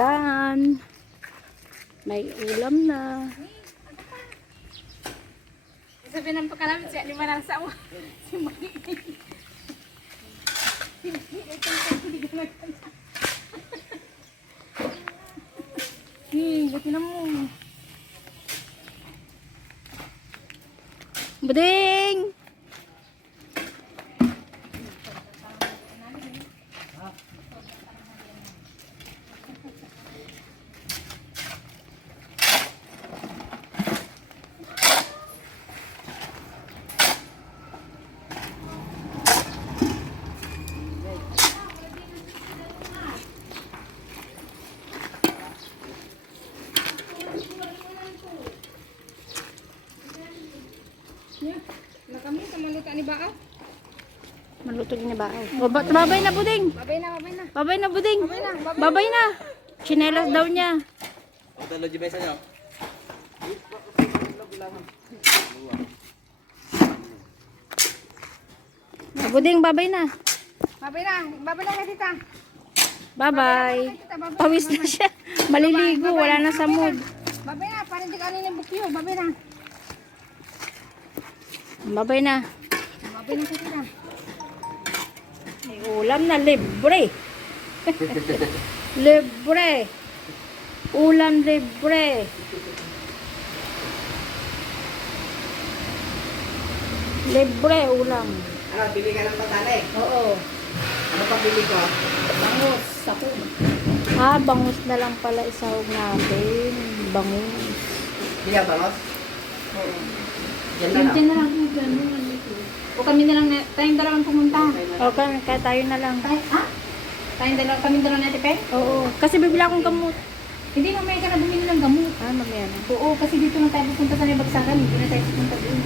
done. May ulam na. Sabi ng pagkalamit siya, lima lang sa mo. Si Maki. Buti na mo. Buding! Kami sa maluta ni Baa. Maluto din na ba? Babay na, Buding! Babay na, babay na. Babay na, Buding! Babay na, babay. Babay na! Chinelas daw niya. Talo di ba sa inyo? Buding, babay na. Babay na, babay na kay tita. Bye-bye. Pawis na siya. Maliligo, wala na sa mood. Babay na, parang di ka anong bukyo. Babay na. Babay na. Babay na kay tita. May ulam na libre. Libre. Ulam libre. Libre ulam. Ano, bili ka ng patane? Oo. Ano pa bili ko? Bangus. Ako. Ah, bangus na lang pala isahog natin. Bangus. Bili ka bangos? Oo. Yan na lang. Diyan na lang po dyan. O kami na lang, tayong dalawang pumunta. Okay, kaya tayo na lang. Tayong dalawang, kami dalawang natin, Pe? Oo. Kasi bibila akong gamot. Hindi, mamaya ka na bumili ng gamot. Ah, mamaya na. Oo, kasi dito na tayo pupunta sa Nabagsakan. Hindi na tayo pupunta doon.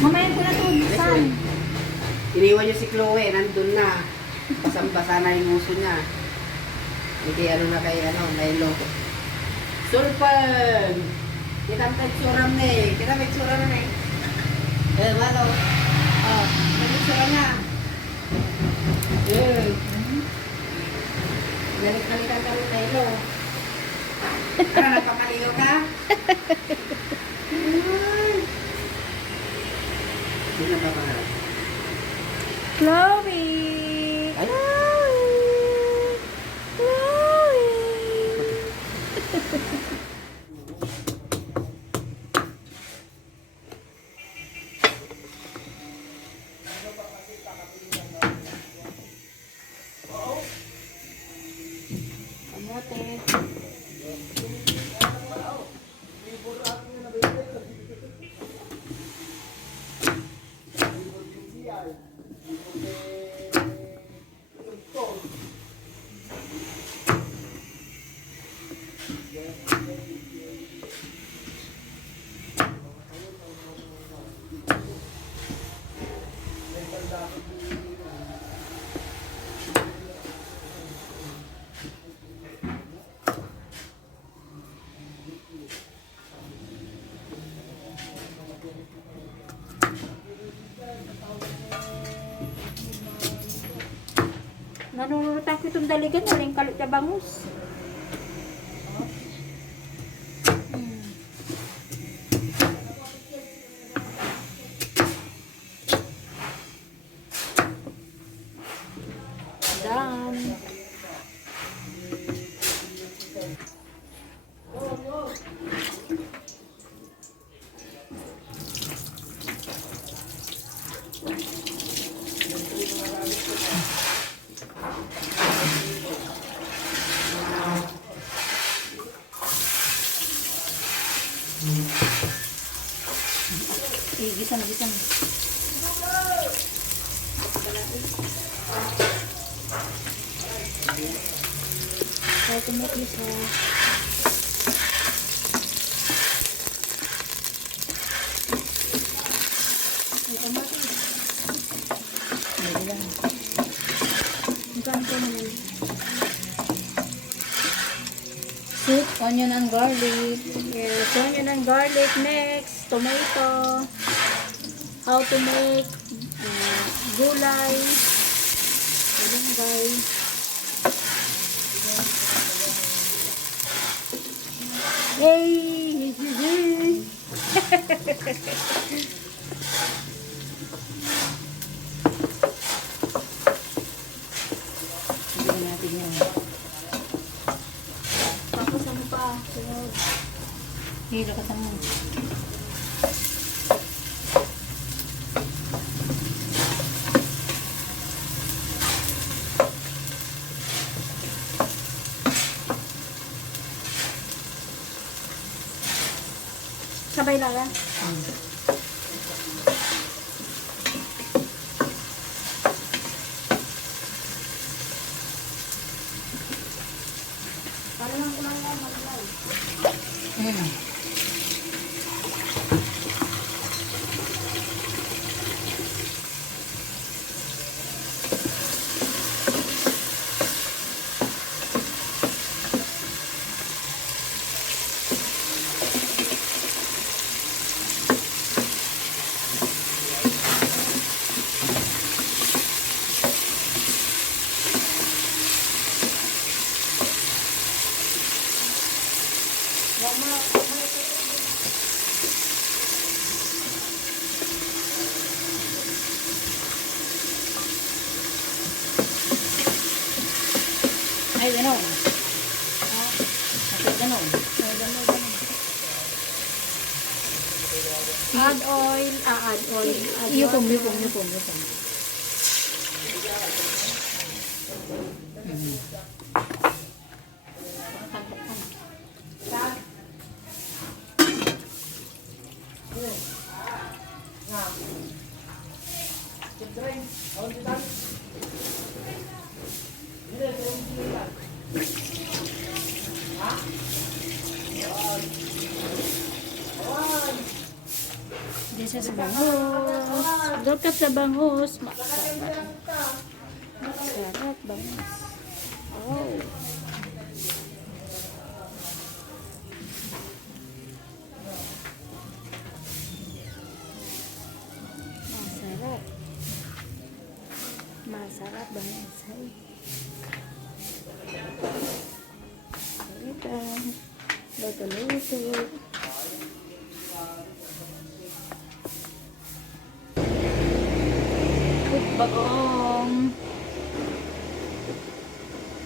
Mamaya ko na to, saan? Iniwan niyo si Chloe, nandun na. Basang-basa na yung uso niya. Hindi ano na kay Milo. Sulpan! Kita ang pagsuram na eh. Kita ang pagsuram na eh. Malo. Oh, pagsuram na. Galit-galitan ka ng Milo. Ano, nagpapaligo ka? Hindi na papangarap. Chloe! Ay. Chloe! Chloe! Kamote. Nanunurot ako itong daligan, walang kalut na bangus. Done. Gisang. Kaya tumaklis ha. May kamati. May lang. Magkano ko naman? Soup, onion and garlic. Yes, onion and garlic. Next, tomato. How to make gulay, malunggay. Yay! Hindi natin yan. Tapos ano pa? Sunod. Hilo ka sa mo. Sabay lang yan. Para lang kumain lang, malunggay. Ay, ganon. Okay, ganon. Add oil. Add oil. Add Yukom. water. This is bangus. Look at the bangus. Masarap. Masarap bangus. Oh. Masarap. Masarap bangus. Ay. Luto. Bagoong.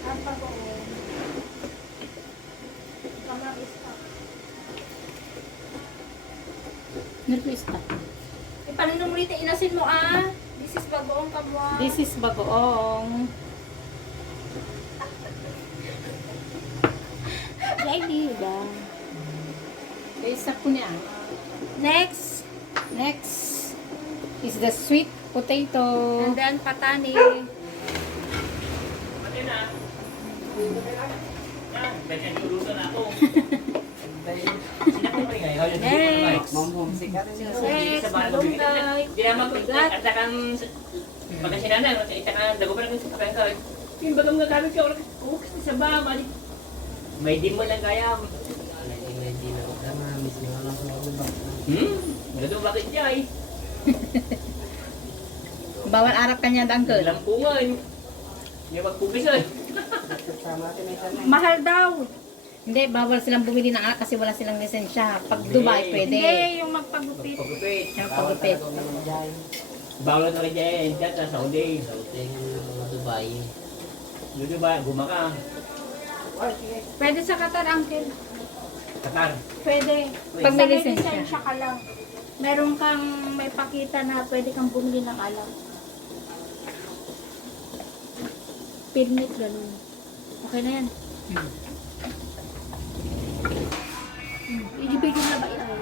Ang bagoong. Kamaris pa. Nirkwista. Ipanin mo ulit, inasin mo ah. This is bagoong kabwa. This is bagoong. Lady lang. Isa po niya. Next. Next is the sweet potato. And then patani. Next. Mamhumsik ka rin. Next. Malunggay. Di naman at saka magkasina na, at saka dago pa lang sa kapang ka. Yung bagang nagamit ka, okay sa ba, mali. May din mo lang kaya. Hindi na ako tama. Miss nyo lang sa lubak. Ano bakit niya eh? Bawal arap kanya dangkel. Lampungan. May magpugisan. Sama natin may sana. Mahal daw. Hindi, bawal silang bumili ng alak kasi wala silang lisensya. Pag Dubai, pwede. Hindi, yung magpagupit. Pagupit. Yung pagupit. Bawal na rin dyan, dyan sa Saudi. Dubai. Dito ba, gumaka. Pwede sa Qatar, uncle. Qatar. Pwede. Pag Sa may may lisensya. lisensya ka lang. Meron kang may pakita na pwede kang bumili ng alak. Permit, ganun. Okay na yan. Ibigay na ba ito?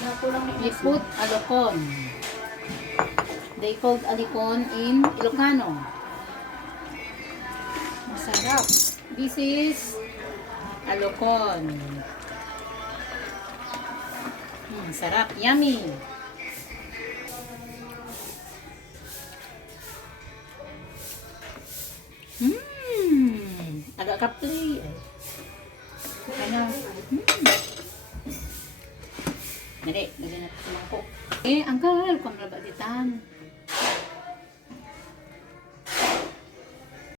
Nakulang na We put alocon. They called alicon in Ilocano. Masarap. This is alocon. Sarap. Yummy. Agak kapli. Ano? Dali, lagyan natin sa mangkok. Eh, angkal, kung ba ditan?